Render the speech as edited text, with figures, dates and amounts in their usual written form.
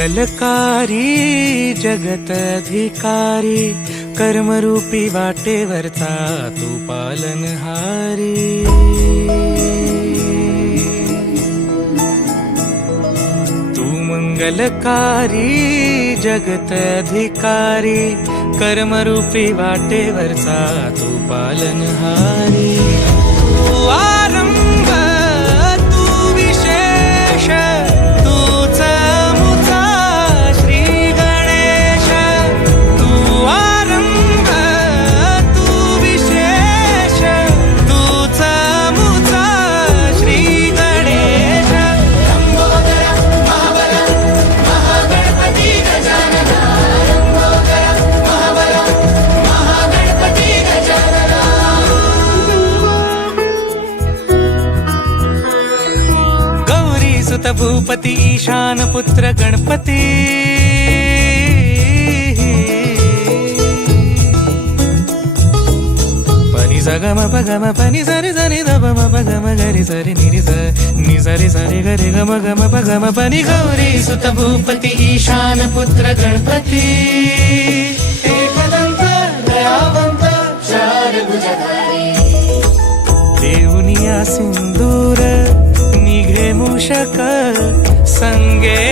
मंगलकारी जगतधिकारी कर्मरूपी वाटेवरचा तू पालनहारी। तू मंगलकारी जगतधिकारी कर्मरूपी वाटेवरचा तू पालनहारी। तू आरंभ तू विशेष तूच मुचा श्री गणेश। तू आरंभ तू विशेष तूच मुचा श्री गणेश। सुत भूपती ईशान पुत्र गणपती। पनि सगम पगम पनि सरि सरि ध म पगम गरि सरि निरि स नि सरि सरि गरि गम गम पगम पनि गौरी सुत भूपती ईशान पुत्र गणपती। एकदंत दयावंत चार भुजधारी देऊनिया सिंदूर निघे मूषक संगे